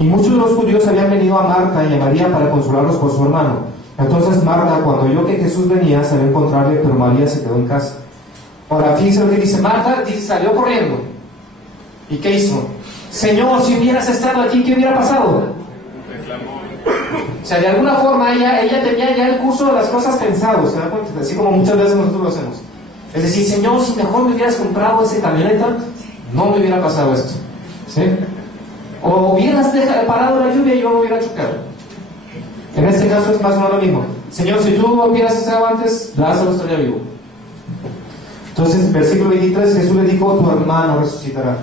Y muchos de los judíos habían venido a Marta y a María para consolarlos por su hermano. Entonces Marta, cuando oyó que Jesús venía, salió a encontrarle, pero María se quedó en casa. Ahora, fíjense lo que dice Marta, dice, salió corriendo. ¿Y qué hizo? Señor, si hubieras estado aquí, ¿qué hubiera pasado? O sea, de alguna forma ella tenía ya el curso de las cosas pensado, ¿se da cuenta? Así como muchas veces nosotros lo hacemos. Es decir, Señor, si mejor me hubieras comprado ese camioneta, no me hubiera pasado esto. ¿Sí? O hubieras parado la lluvia y yo no hubiera chocado. En este caso es más o menos lo mismo. Señor, si tú hubieras estado antes, Lázaro estaría vivo. Entonces, versículo 23, Jesús le dijo, tu hermano resucitará.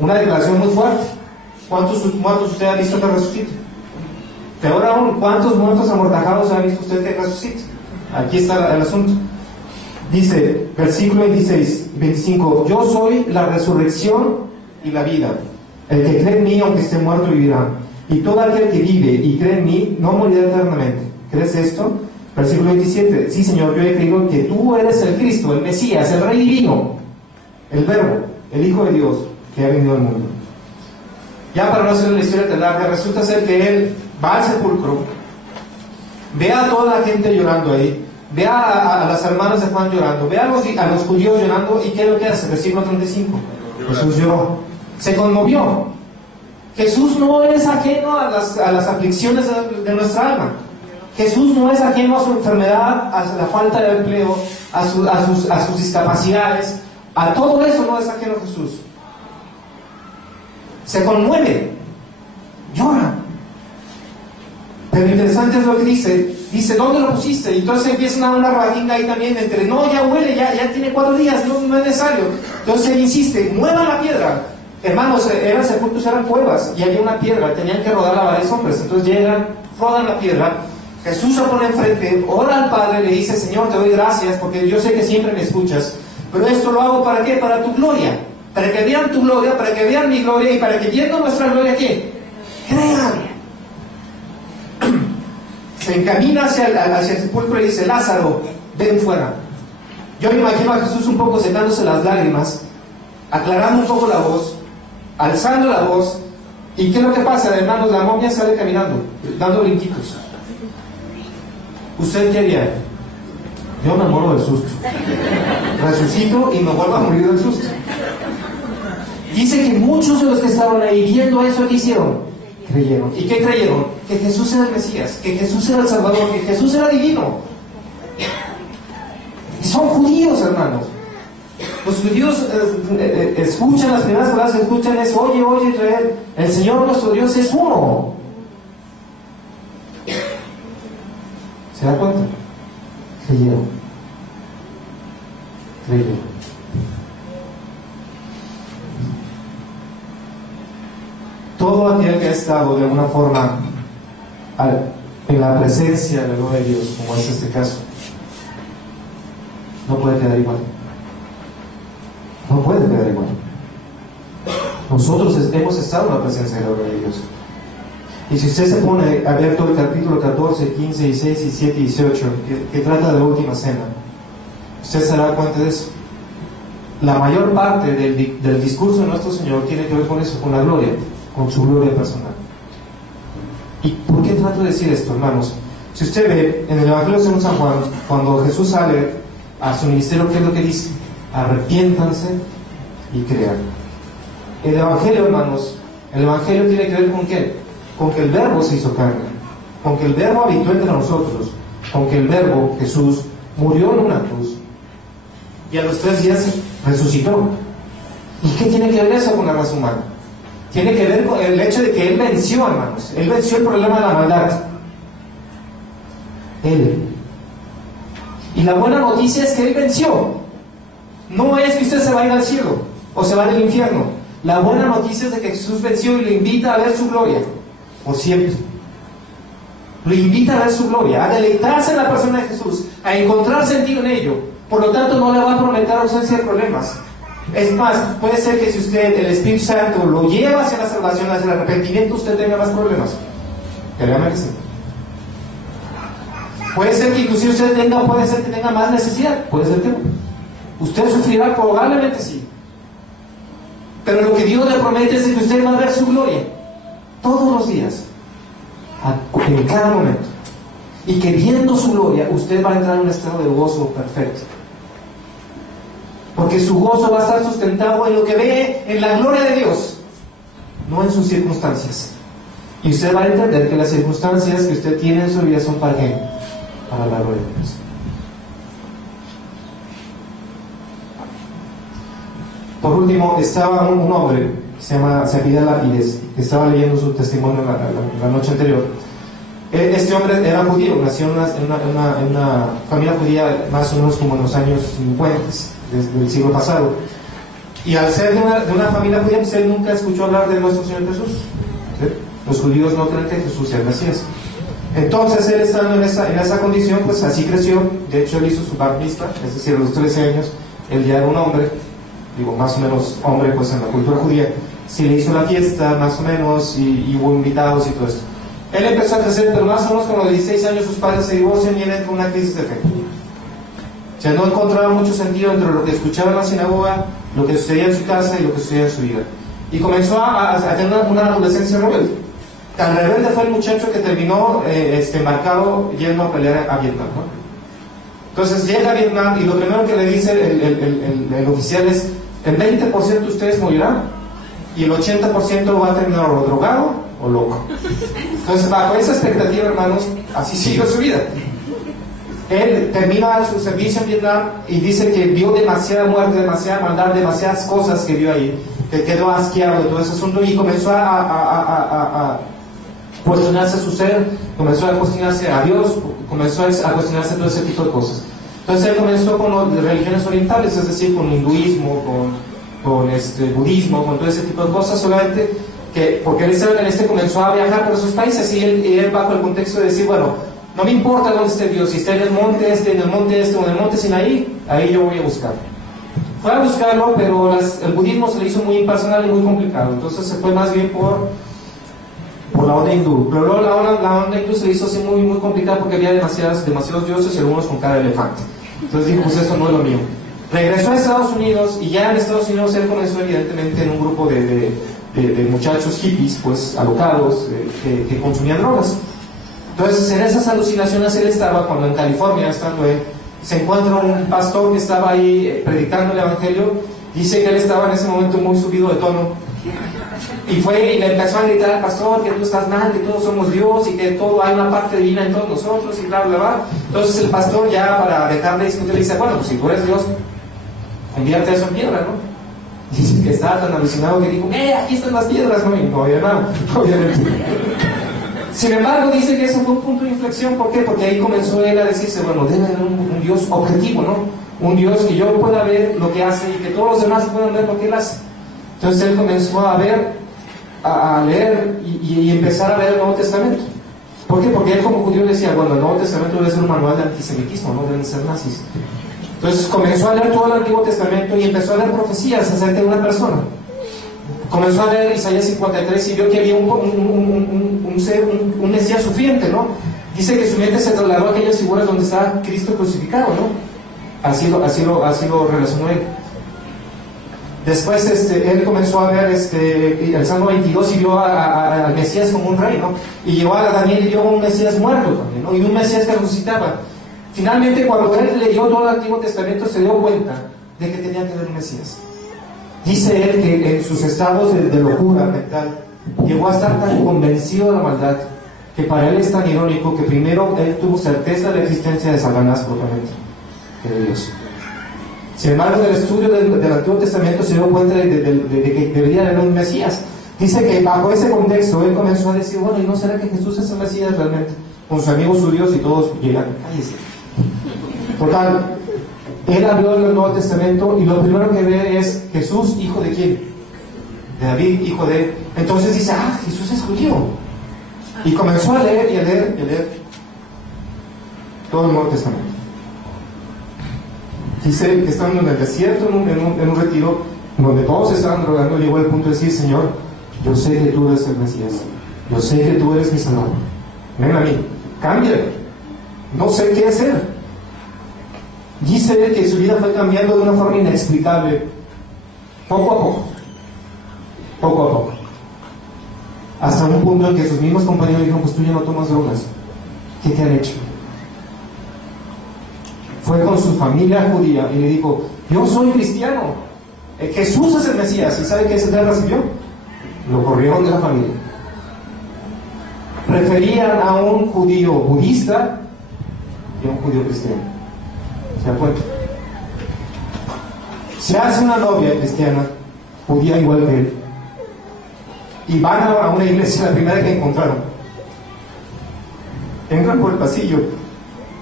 Una declaración muy fuerte. ¿Cuántos usted ha visto que resucite? Peor aún, ¿cuántos muertos amortajados ha visto usted que resucite? Aquí está el asunto. Dice, versículo 25, yo soy la resurrección y la vida. El que cree en mí, aunque esté muerto, vivirá. Y todo aquel que vive y cree en mí, no morirá eternamente. ¿Crees esto? Versículo 27, sí, Señor, yo he creído que tú eres el Cristo, el Mesías, el Rey Divino, el Verbo, el Hijo de Dios, que ha venido al mundo. Ya para no hacer la historia tan larga, resulta ser que él va al sepulcro, ve a toda la gente llorando ahí, ve a las hermanas de Juan llorando, ve a los judíos llorando, y ¿qué es lo que hace? Versículo 35, Jesús lloró, se conmovió. Jesús no es ajeno a las aflicciones de nuestra alma. Jesús no es ajeno a su enfermedad, a la falta de empleo, a sus discapacidades. A todo eso no es ajeno a Jesús. Se conmueve, llora. Pero interesante es lo que dice, ¿dónde lo pusiste? Y entonces empieza una ratinga ahí también entre, no, ya huele, ya tiene 4 días, no es necesario. Entonces él insiste, muevan la piedra. Hermanos, eran sepulcros, eran cuevas, y había una piedra, tenían que rodarla a varios hombres. Entonces llegan, rodan la piedra, Jesús se pone enfrente, ora al Padre, le dice, Señor, te doy gracias, porque yo sé que siempre me escuchas, pero esto lo hago ¿para qué? Para tu gloria, para que vean tu gloria, para que vean mi gloria, y para que viendo nuestra gloria, ¿qué? Crean. Se encamina hacia el sepulcro y dice, Lázaro, ven fuera. Yo me imagino a Jesús un poco secándose las lágrimas, aclarando un poco la voz, alzando la voz, y ¿qué es lo que pasa, hermanos? La momia sale caminando, dando brinquitos. ¿Usted qué haría? Yo me muero del susto. Resucito y me vuelvo a morir del susto. Dice que muchos de los que estaban ahí viendo eso, ¿qué hicieron? Creyeron. ¿Y qué creyeron? Que Jesús era el Mesías, que Jesús era el Salvador, que Jesús era divino. Y son judíos, hermanos. Los judíos escuchan las primeras palabras que escuchan es, oye Israel, el Señor nuestro Dios es uno. ¿Se da cuenta? Creyeron. Todo aquel que ha estado de alguna forma en la presencia de la gloria de Dios, como es este caso, no puede quedar igual. No puede quedar igual. Nosotros hemos estado en la presencia de la gloria de Dios. Y si usted se pone a ver todo el capítulo 14, 15, 16, 17 y 18, que trata de la última cena, usted se dará cuenta de eso. La mayor parte del discurso de nuestro Señor tiene que ver con eso, con la gloria, con su gloria personal. ¿Y por qué trato de decir esto, hermanos? Si usted ve en el Evangelio según San Juan, cuando Jesús sale a su ministerio, ¿qué es lo que dice? Arrepiéntanse y crean. El Evangelio, hermanos, el Evangelio tiene que ver con ¿qué? Con que el Verbo se hizo carne, con que el Verbo habitó entre nosotros, con que el Verbo, Jesús, murió en una cruz y a los 3 días resucitó. ¿Y qué tiene que ver eso con la raza humana? Tiene que ver con el hecho de que Él venció, hermanos. Él venció el problema de la maldad. Él. Y la buena noticia es que Él venció. No es que usted se va a ir al cielo o se va al infierno. La buena noticia es de que Jesús venció y le invita a ver su gloria por siempre. Lo invita a ver su gloria, a deleitarse en la persona de Jesús, a encontrar sentido en ello. Por lo tanto, no le va a prometer ausencia de problemas. Es más, puede ser que si usted, el Espíritu Santo, lo lleva hacia la salvación, hacia el arrepentimiento, usted tenga más problemas. Créame que sí. Puede ser que inclusive usted puede ser que tenga más necesidad, puede ser que no. Usted sufrirá, probablemente sí. Pero lo que Dios le promete es que usted va a ver su gloria. todos los días, en cada momento, y que viendo su gloria usted va a entrar en un estado de gozo perfecto, porque su gozo va a estar sustentado en lo que ve, en la gloria de Dios, no en sus circunstancias. Y usted va a entender que las circunstancias que usted tiene en su vida son para qué, para la gloria de Dios. Por último, estaba un hombre que se apellida Lápides, que estaba leyendo su testimonio la noche anterior. Este hombre era judío, nació en una familia judía más o menos como en los años 50 del siglo pasado. Y al ser de una familia judía, pues él nunca escuchó hablar de nuestro Señor Jesús. ¿Sí? Los judíos no creen que Jesús sea el Mesías. Entonces él, estando en esa condición, pues así creció. De hecho él hizo su bar mitzvah, es decir, a los 13 años él ya era un hombre, digo más o menos hombre pues en la cultura judía. Sí le hizo la fiesta más o menos y hubo invitados y todo esto. Él empezó a crecer, pero más o menos con los 16 años sus padres se divorcian y él entra en una crisis de fe. O sea, no encontraba mucho sentido entre lo que escuchaba en la sinagoga, lo que sucedía en su casa y lo que sucedía en su vida. Y comenzó a tener una adolescencia rebelde. Tan rebelde fue el muchacho que terminó embarcado yendo a pelear a Vietnam, ¿no? Entonces llega a Vietnam y lo primero que le dice el oficial es: el 20% de ustedes morirán y el 80% va a terminar o drogado o loco. Entonces bajo esa expectativa, hermanos, así siguió su vida. Él termina su servicio en Vietnam y dice que vio demasiada muerte, demasiada maldad, demasiadas cosas que vio ahí, que quedó asqueado de todo ese asunto y comenzó a cuestionarse su ser, comenzó a cuestionarse a Dios, comenzó a cuestionarse todo ese tipo de cosas. Entonces él comenzó con las religiones orientales, es decir, con hinduismo, con budismo, con todo ese tipo de cosas, solamente que porque él comenzó a viajar por esos países y él bajo el contexto de decir, bueno, no me importa dónde esté Dios, si está en el monte o en el monte Sinaí, ahí yo voy a buscar. Fue a buscarlo, pero el budismo se le hizo muy impersonal y muy complicado, entonces se fue más bien por la onda hindú. Pero luego la onda hindú se le hizo así muy, muy complicada porque había demasiados dioses y algunos con cara de elefante. Entonces dijo, pues eso no es lo mío. Regresó a Estados Unidos y ya en Estados Unidos él comenzó evidentemente en un grupo de muchachos hippies, pues alocados, que consumían drogas. Entonces en esas alucinaciones él estaba, cuando en California, estando él, se encuentra un pastor que estaba ahí predicando el evangelio. Dice que él estaba en ese momento muy subido de tono y fue y le empezó a gritar al pastor que tú estás mal, que todos somos Dios y que todo hay una parte divina en todos nosotros y bla bla bla. Entonces el pastor, ya para dejarle discutir, le dice, bueno, pues si tú eres Dios, convierte eso en piedra, ¿no? Dice que estaba tan alucinado que dijo, aquí están las piedras, ¿no? Y no había nada, obviamente. Sin embargo, dice que ese fue un punto de inflexión. ¿Por qué? Porque ahí comenzó él a decirse, bueno, debe haber un Dios objetivo, ¿no? Un Dios que yo pueda ver lo que hace y que todos los demás puedan ver lo que él hace. Entonces él comenzó a ver, a leer y empezar a ver el Nuevo Testamento. ¿Por qué? Porque él como judío decía, bueno, el Nuevo Testamento debe ser un manual de antisemitismo, no deben ser nazis. Entonces comenzó a leer todo el Antiguo Testamento y empezó a leer profecías acerca de una persona. Comenzó a leer Isaías 53 y vio que había un Mesías sufriente, ¿no? Dice que su mente se trasladó a aquellas figuras donde estaba Cristo crucificado, ¿no? Así lo relacionó él. Después él comenzó a ver el Salmo 22 y vio al Mesías como un rey, ¿no? Y llegó a Daniel y vio un Mesías muerto también, ¿no? Y un Mesías que resucitaba. Finalmente, cuando él leyó todo el Antiguo Testamento, se dio cuenta de que tenía que haber un Mesías. Dice él que en sus estados de locura mental llegó a estar tan convencido de la maldad que para él es tan irónico que primero él tuvo certeza de la existencia de Satanás propiamente que de Dios. Sin embargo, del estudio del Antiguo Testamento se dio cuenta de que debería haber un Mesías. Dice que bajo ese contexto él comenzó a decir, bueno, ¿y no será que Jesús es el Mesías realmente? Con sus amigos judíos y todos llegan, cállese. Total, él abrió el Nuevo Testamento y lo primero que ve es Jesús, hijo de quién? De David, hijo de él. Entonces dice, Jesús es judío. Y comenzó a leer y a leer y a leer todo el Nuevo Testamento. Dice que estando en el desierto, en un retiro, donde todos estaban drogando, llegó al punto de decir, Señor, yo sé que tú eres el Mesías. Yo sé que tú eres mi Salvador. Ven a mí, cámbiame. No sé qué hacer. Dice él que su vida fue cambiando de una forma inexplicable, poco a poco. hasta un punto en que sus mismos compañeros dijeron, pues tú ya no tomas drogas. ¿Qué te han hecho? Fue con su familia judía y le dijo, yo soy cristiano, Jesús es el Mesías. ¿Y sabe qué se recibió? Lo corrieron de la familia. Preferían a un judío budista que a un judío cristiano. ¿Se da cuenta? Se hace una novia cristiana, judía igual que él, y van a una iglesia, la primera que encontraron. Entran por el pasillo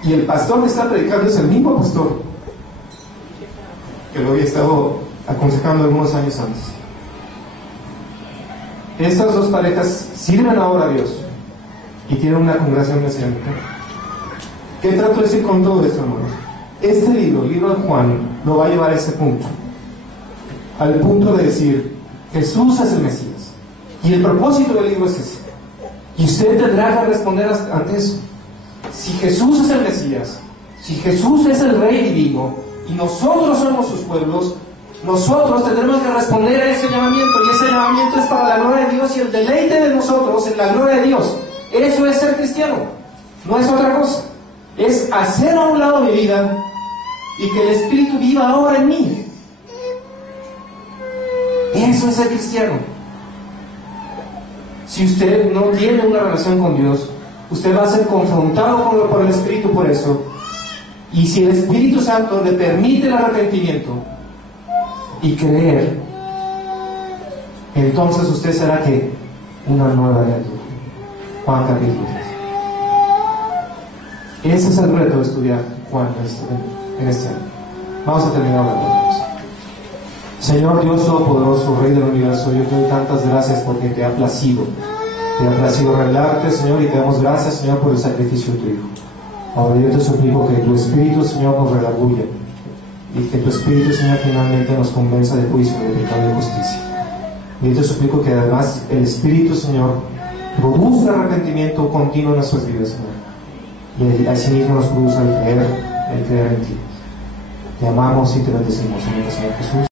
y el pastor que está predicando es el mismo pastor que lo había estado aconsejando algunos años antes. Estas dos parejas sirven ahora a Dios y tienen una congregación mesiánica. ¿Qué trato de decir con todo esto, hermanos? Este libro, el libro de Juan, lo va a llevar a ese punto, al punto de decir, Jesús es el Mesías, y el propósito del libro es ese, y usted tendrá que responder ante eso. Si Jesús es el Mesías, si Jesús es el Rey divino, y nosotros somos sus pueblos, nosotros tendremos que responder a ese llamamiento, y ese llamamiento es para la gloria de Dios y el deleite de nosotros en la gloria de Dios. Eso es ser cristiano, no es otra cosa. Es hacer a un lado mi vida y que el Espíritu viva ahora en mí. Eso es ser cristiano. Si usted no tiene una relación con Dios, usted va a ser confrontado por el Espíritu por eso. Y si el Espíritu Santo le permite el arrepentimiento y creer, entonces usted será que una nueva criatura. Juan capítulo 3. Ese es el reto de estudiar Juan en este año. Vamos a terminar orando. Señor Dios Todopoderoso, Rey del Universo, yo te doy tantas gracias porque te ha placido revelarte, Señor, y te damos gracias, Señor, por el sacrificio de tu Hijo. Ahora yo te suplico que tu Espíritu, Señor, nos redarguya y que tu Espíritu, Señor, finalmente nos convenza de juicio, de pecado y de justicia. Y yo te suplico que además el Espíritu, Señor, produzca arrepentimiento continuo en nuestras vidas, Señor. Y así mismo nos produce el creer en ti. Te amamos y te bendecimos en el Señor Jesús.